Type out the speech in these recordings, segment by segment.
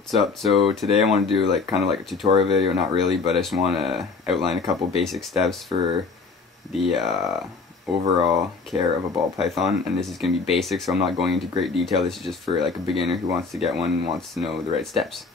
What's up? So today I want to do kind of like a tutorial video, not really, but I just want to outline a couple basic steps for the overall care of a ball python, and this is going to be basic, so I'm not going into great detail. This is just for like a beginner who wants to get one and wants to know the right steps.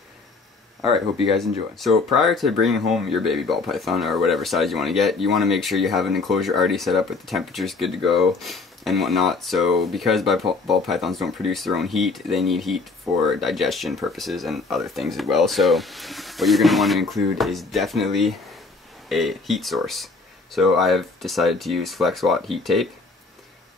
Alright, hope you guys enjoy. So prior to bringing home your baby ball python, or whatever size you want to get, you want to make sure you have an enclosure already set up with the temperatures good to go and whatnot. So because ball pythons don't produce their own heat, they need heat for digestion purposes and other things as well. So what you're going to want to include is definitely a heat source. So I've decided to use FlexWatt heat tape,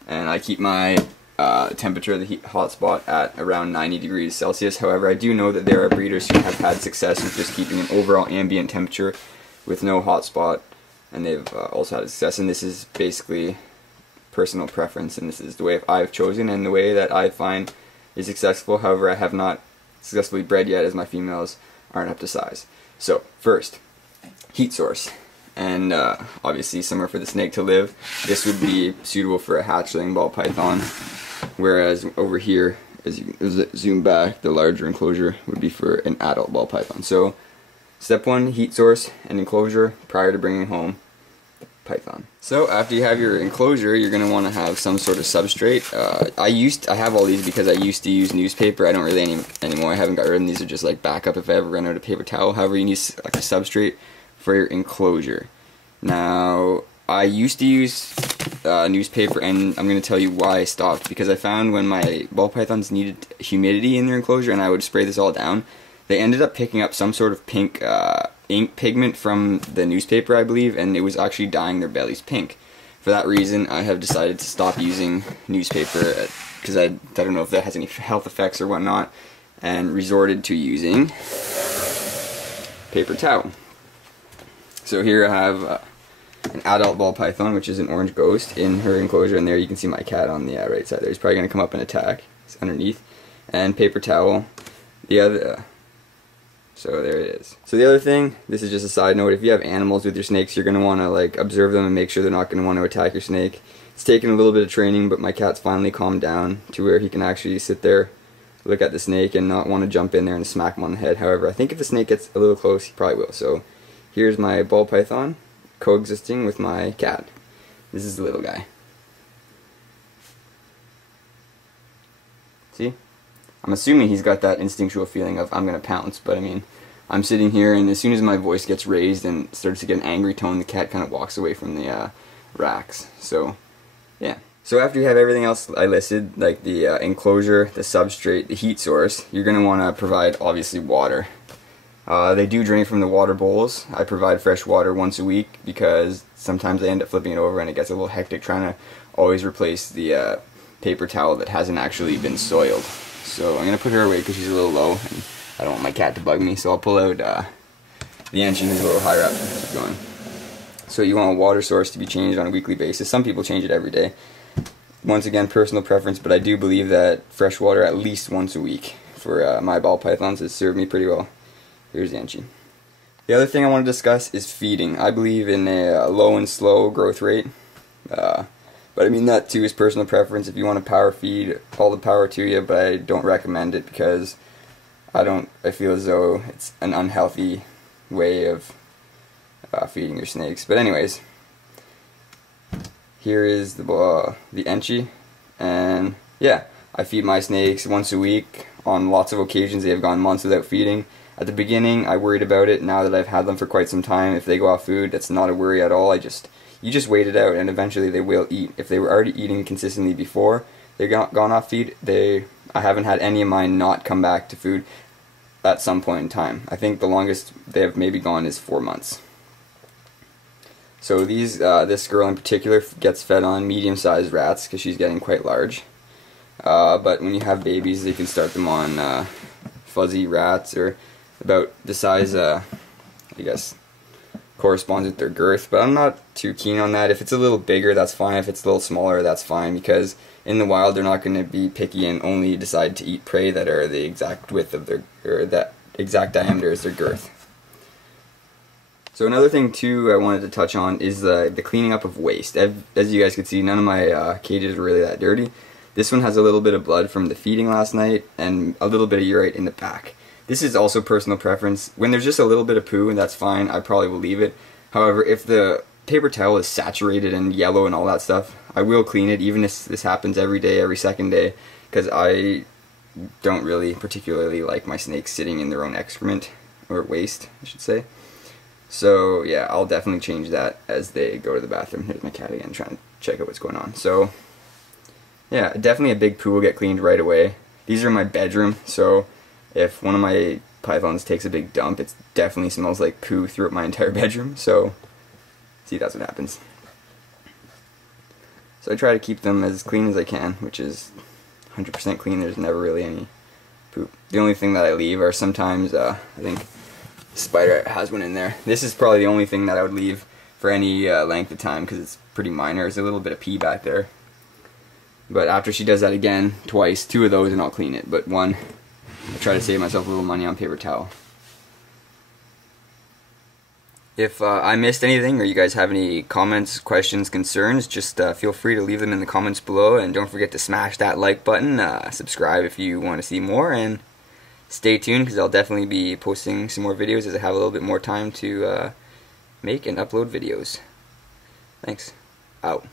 and I keep my temperature of the hotspot at around 90 degrees Celsius. However, I do know that there are breeders who have had success with just keeping an overall ambient temperature with no hotspot, and they've also had success. And this is basically personal preference, and this is the way I've chosen and the way that I find is successful. However, I have not successfully bred yet, as my females aren't up to size. So first, heat source. And obviously somewhere for the snake to live. This would be suitable for a hatchling ball python, whereas over here, as you zoom back, the larger enclosure would be for an adult ball python. So step one, heat source and enclosure prior to bringing home the python. So after you have your enclosure, you're going to want to have some sort of substrate. I have all these because I used to use newspaper. I don't really anymore. I haven't got rid of them. These are just like backup if I ever run out of paper towel. However, you need like a substrate for your enclosure. Now, I used to use newspaper, and I'm going to tell you why I stopped. Because I found when my ball pythons needed humidity in their enclosure and I would spray this all down, they ended up picking up some sort of pink ink pigment from the newspaper, I believe, and it was actually dyeing their bellies pink. For that reason, I have decided to stop using newspaper, because I don't know if that has any health effects or whatnot, and resorted to using paper towel. So here I have an adult ball python, which is an orange ghost, in her enclosure, and there you can see my cat on the right side there. He's probably going to come up and attack. He's underneath. And paper towel. The other, so there it is. So the other thing, this is just a side note, if you have animals with your snakes, you're going to want to like observe them and make sure they're not going to want to attack your snake. It's taken a little bit of training, but my cat's finally calmed down to where he can actually sit there, look at the snake, and not want to jump in there and smack him on the head. However, I think if the snake gets a little close, he probably will. So here's my ball python coexisting with my cat. This is the little guy. See? I'm assuming he's got that instinctual feeling of I'm gonna pounce, but I mean, I'm sitting here, and as soon as my voice gets raised and starts to get an angry tone, the cat kind of walks away from the racks. So, yeah. So after you have everything else I listed, like the enclosure, the substrate, the heat source, you're gonna want to provide, obviously, water. They do drain from the water bowls. I provide fresh water once a week because sometimes I end up flipping it over and it gets a little hectic trying to always replace the paper towel that hasn't actually been soiled. So I'm going to put her away because she's a little low and I don't want my cat to bug me, so I'll pull out the engine who's a little higher up and keep going. So you want a water source to be changed on a weekly basis. Some people change it every day. Once again, personal preference, but I do believe that fresh water at least once a week for my ball pythons has served me pretty well. Here's the engine. The other thing I want to discuss is feeding. I believe in a low and slow growth rate, but I mean that too is personal preference. If you want to power feed, all the power to you, but I don't recommend it because I feel as though it's an unhealthy way of feeding your snakes. But anyways, here is the Enchi, and yeah, I feed my snakes once a week. On lots of occasions they have gone months without feeding. At the beginning, I worried about it. Now that I've had them for quite some time, if they go off food, that's not a worry at all. You just wait it out, and eventually they will eat. If they were already eating consistently before they gone off feed, I haven't had any of mine not come back to food at some point in time. I think the longest they have maybe gone is 4 months. So this girl in particular gets fed on medium-sized rats because she's getting quite large. But when you have babies, they can start them on fuzzy rats, or about the size, I guess, corresponds with their girth, but I'm not too keen on that. If it's a little bigger, that's fine. If it's a little smaller, that's fine, because in the wild, they're not going to be picky and only decide to eat prey that are the exact width of their, or that exact diameter as their girth. So another thing too I wanted to touch on is the cleaning up of waste. As you guys can see, none of my cages are really that dirty. This one has a little bit of blood from the feeding last night and a little bit of urate in the back. This is also personal preference. When there's just a little bit of poo, and that's fine, I probably will leave it. However, if the paper towel is saturated and yellow and all that stuff, I will clean it, even if this happens every day, every second day, because I don't really particularly like my snakes sitting in their own excrement, or waste, I should say. So yeah, I'll definitely change that as they go to the bathroom. Here's my cat again, trying to check out what's going on. So yeah, definitely a big poo will get cleaned right away. These are in my bedroom, so if one of my pythons takes a big dump, it definitely smells like poo throughout my entire bedroom. So see, that's what happens. So I try to keep them as clean as I can, which is 100% clean. There's never really any poop. The only thing that I leave are sometimes, I think Spider has one in there. This is probably the only thing that I would leave for any length of time, because it's pretty minor. There's a little bit of pee back there. But after she does that again, twice, 2 of those, and I'll clean it. But 1, I try to save myself a little money on paper towel. If I missed anything, or you guys have any comments, questions, concerns, just feel free to leave them in the comments below, and don't forget to smash that like button, subscribe if you want to see more, and stay tuned, because I'll definitely be posting some more videos as I have a little bit more time to make and upload videos. Thanks. Out.